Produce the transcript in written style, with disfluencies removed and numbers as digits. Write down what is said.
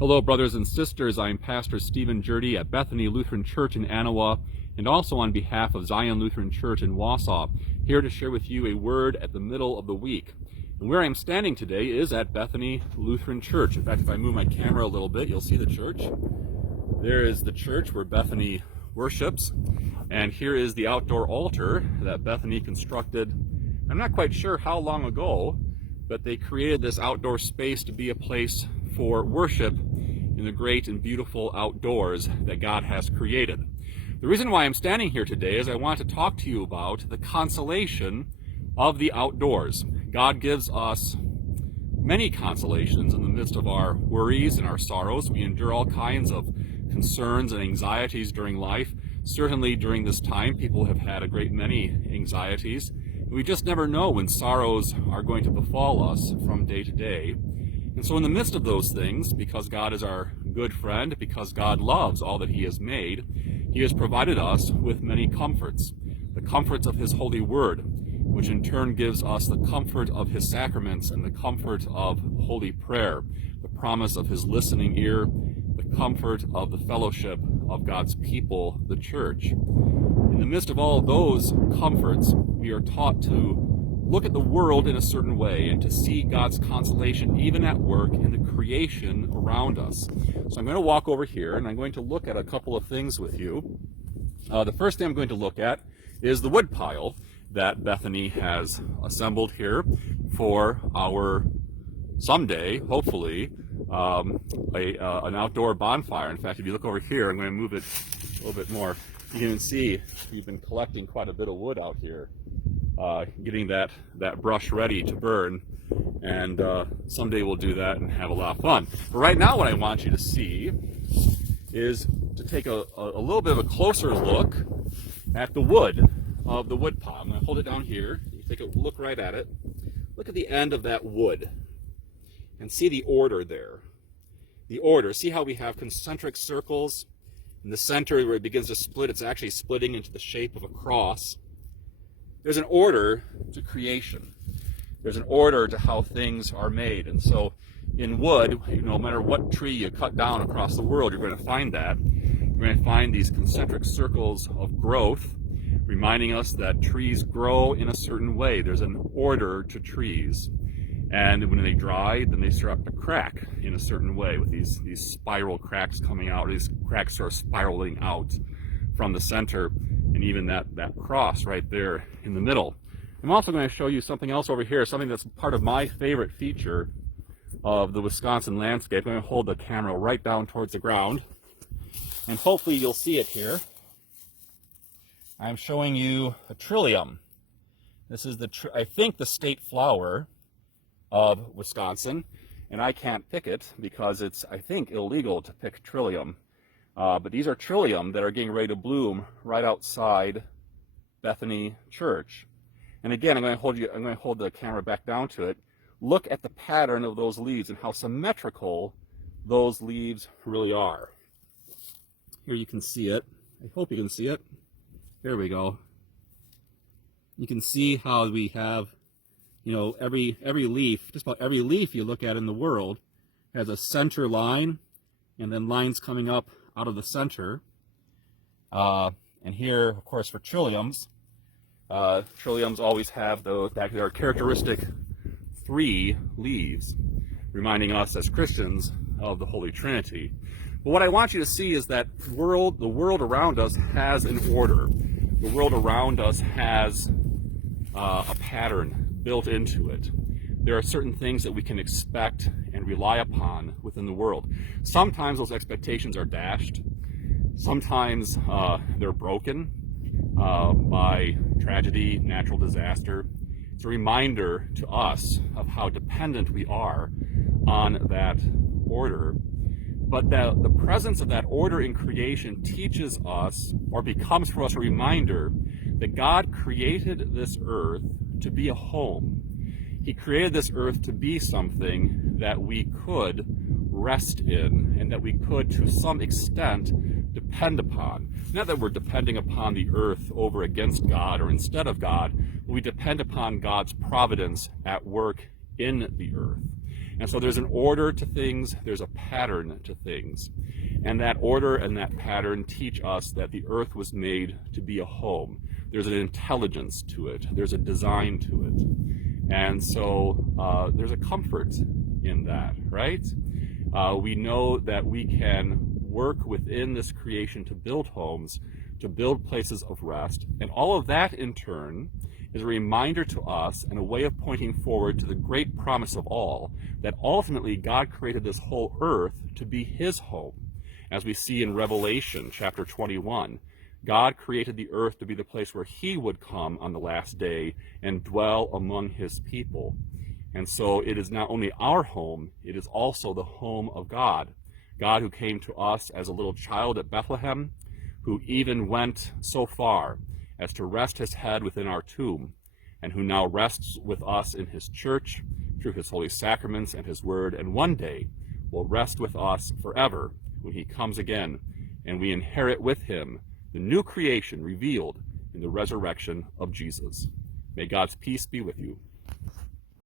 Hello, brothers and sisters. I'm Pastor Stephen Gjerde at Bethany Lutheran Church in Anawa, and also on behalf of Zion Lutheran Church in Wausau, here to share with you a word at the middle of the week. And where I'm standing today is at Bethany Lutheran Church. In fact, if I move my camera a little bit, you'll see the church. There is the church where Bethany worships, and here is the outdoor altar that Bethany constructed. I'm not quite sure how long ago, but they created this outdoor space to be a place for worship in the great and beautiful outdoors that God has created. The reason why I'm standing here today is I want to talk to you about the consolation of the outdoors. God gives us many consolations in the midst of our worries and our sorrows. We endure all kinds of concerns and anxieties during life. Certainly during this time, people have had a great many anxieties. We just never know when sorrows are going to befall us from day to day. And so in the midst of those things, because God is our good friend, because God loves all that He has made, He has provided us with many comforts. The comforts of His holy word, which in turn gives us the comfort of His sacraments and the comfort of holy prayer, the promise of His listening ear, the comfort of the fellowship of God's people, the church. In the midst of all of those comforts, we are taught to look at the world in a certain way and to see God's consolation even at work in the creation around us. So I'm going to walk over here and I'm going to look at a couple of things with you. The first thing I'm going to look at is the wood pile that Bethany has assembled here for our someday, hopefully, an outdoor bonfire. In fact, if you look over here, I'm going to move it a little bit more. You can see we've been collecting quite a bit of wood out here. Getting that brush ready to burn, and someday we'll do that and have a lot of fun. But right now what I want you to see is to take a little bit of a closer look at the wood of the wood pile. I'm going to hold it down here. You take a look right at it. Look at the end of that wood and see the order there. The order. See how we have concentric circles in the center where it begins to split. It's actually splitting into the shape of a cross. There's an order to creation. There's an order to how things are made. And so in wood, no matter what tree you cut down across the world, you're going to find that. You're going to find these concentric circles of growth, reminding us that trees grow in a certain way. There's an order to trees. And when they dry, then they start to crack in a certain way with these spiral cracks coming out. These cracks are spiraling out from the center. And even that cross right there in the middle. I'm also going to show you something else over here, something that's part of my favorite feature of the Wisconsin landscape. I'm going to hold the camera right down towards the ground, and hopefully you'll see it here. I'm showing you a trillium. This is I think the state flower of Wisconsin, and I can't pick it because it's, I think, illegal to pick trillium. But these are trillium that are getting ready to bloom right outside Bethany Church. And again, I'm going to hold the camera back down to it. Look at the pattern of those leaves and how symmetrical those leaves really are. Here you can see it. I hope you can see it. There we go. You can see how we have, every leaf, just about every leaf you look at in the world has a center line and then lines coming up out of the center. And here, of course, for trilliums, trilliums always have their characteristic 3 leaves, reminding us as Christians of the Holy Trinity. But what I want you to see is that the world around us has an order. The world around us has a pattern built into it. There are certain things that we can expect and rely upon within the world. Sometimes those expectations are dashed. Sometimes they're broken by tragedy, natural disaster. It's a reminder to us of how dependent we are on that order. But the presence of that order in creation teaches us, or becomes for us, a reminder that God created this earth to be a home. He created this earth to be something that we could rest in and that we could, to some extent, depend upon. Not that we're depending upon the earth over against God or instead of God, but we depend upon God's providence at work in the earth. And so there's an order to things, there's a pattern to things. And that order and that pattern teach us that the earth was made to be a home. There's an intelligence to it, there's a design to it. And so there's a comfort in that, right? We know that we can work within this creation to build homes, to build places of rest. And all of that, in turn, is a reminder to us and a way of pointing forward to the great promise of all, that ultimately God created this whole earth to be his home. As we see in Revelation chapter 21, God created the earth to be the place where he would come on the last day and dwell among his people. And so it is not only our home, it is also the home of God. God who came to us as a little child at Bethlehem, who even went so far as to rest his head within our tomb, and who now rests with us in his church through his holy sacraments and his word, and one day will rest with us forever when he comes again, and we inherit with him the new creation revealed in the resurrection of Jesus. May God's peace be with you.